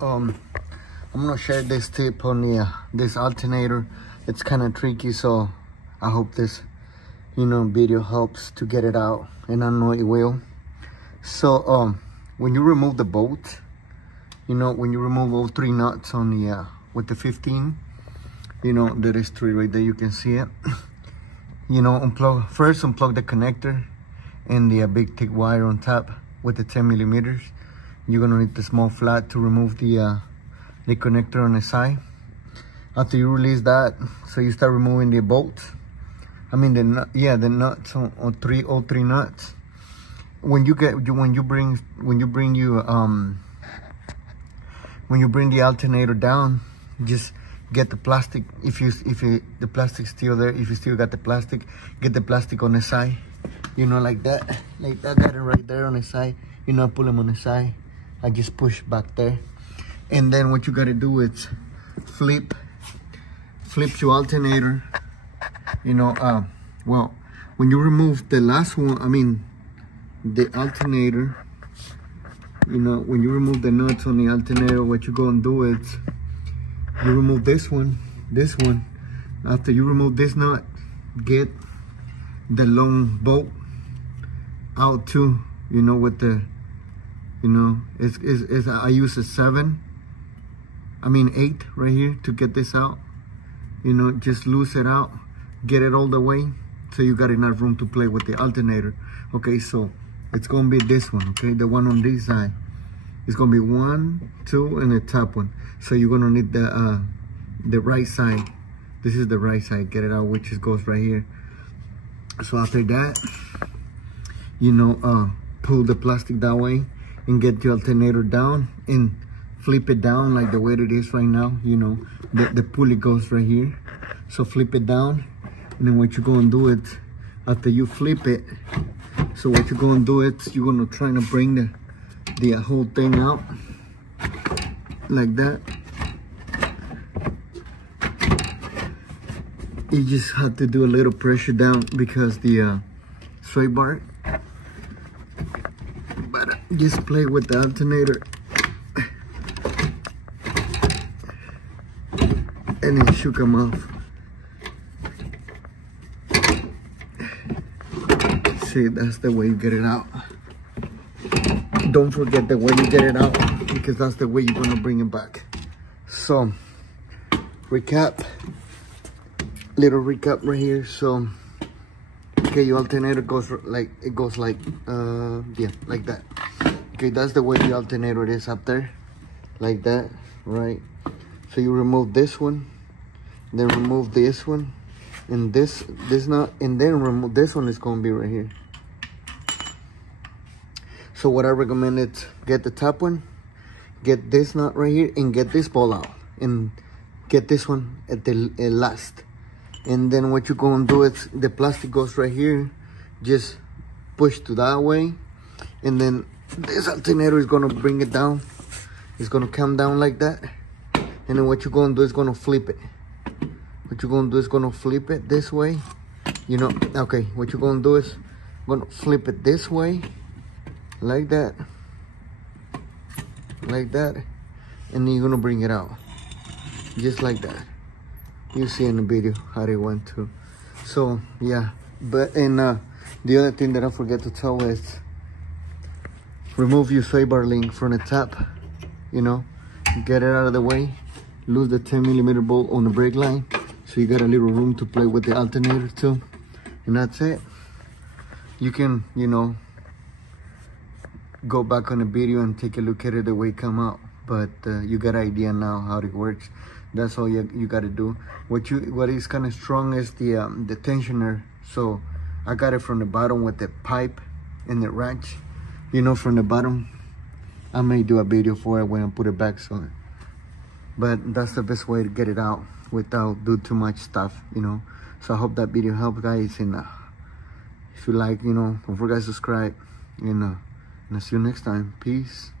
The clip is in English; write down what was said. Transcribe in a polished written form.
I'm gonna share this tip on the this alternator. It's kind of tricky, so I hope this video helps to get it out, and I know it will. So when you remove the bolt, when you remove all 3 nuts on the with the 15, there is 3 right there, you can see it. Unplug the connector and the big thick wire on top with the 10 millimeters. You're gonna need the small flat to remove the connector on the side. After you release that, so you start removing the bolts. I mean the nuts on all 3 nuts. When you bring the alternator down, just get the plastic. If the plastic's still there, if you still got the plastic, get the plastic on the side. Like that. Got it right there on the side. Pull them on the side. I just push back there. And then what you gotta do is flip your alternator. Well, when you remove the last one, I mean the alternator, when you remove the nuts on the alternator, what you're gonna do is you remove this one. After you remove this nut, get the long bolt out too, with the I use a 8 right here to get this out. Just loose it out, get it all the way, so you got enough room to play with the alternator. Okay, so it's gonna be this one, okay, the one on this side. It's gonna be 1, 2, and the top one. So you're gonna need the right side. This is the right side. Get it out, which goes right here. So after that, pull the plastic that way and get the alternator down and flip it down like the way it is right now. The pulley goes right here. So flip it down, and then what you're gonna do is, after you flip it, so what you're gonna do is you're gonna try to bring the whole thing out like that. You just have to do a little pressure down because the sway bar. But just play with the alternator, and it should come off. See, that's the way you get it out. Don't forget the way you get it out, because that's the way you're gonna bring it back. So, little recap right here. So, okay, your alternator goes like that. Okay, that's the way the alternator is up there, like that, right? So you remove this one, then remove this one, and this nut, and then remove this one. Is gonna be right here. So what I recommend is get the top one, get this nut right here, and get this ball out, and get this one at the last. And then what you're gonna do is, the plastic goes right here, just push to that way, and then this alternator is gonna bring it down. It's gonna come down like that, and then what you're gonna do is gonna flip it. What you're gonna do is gonna flip it this way. Okay, what you're gonna do is gonna flip it this way, like that, and then you're gonna bring it out, just like that. You see in the video how it went through. So yeah, but the other thing that I forget to tell is, remove your sway bar link from the top. Get it out of the way. Lose the 10 millimeter bolt on the brake line, so you got a little room to play with the alternator too. And that's it. You can go back on the video and take a look at it the way it come out, but you got an idea now how it works. That's all you got to do. What is kind of strong is the tensioner. So I got it from the bottom with the pipe and the wrench, from the bottom. I may do a video for it when I put it back, so but that's the best way to get it out without do too much stuff. So I hope that video helped, guys, and if you like, don't forget to subscribe, and I'll see you next time. Peace.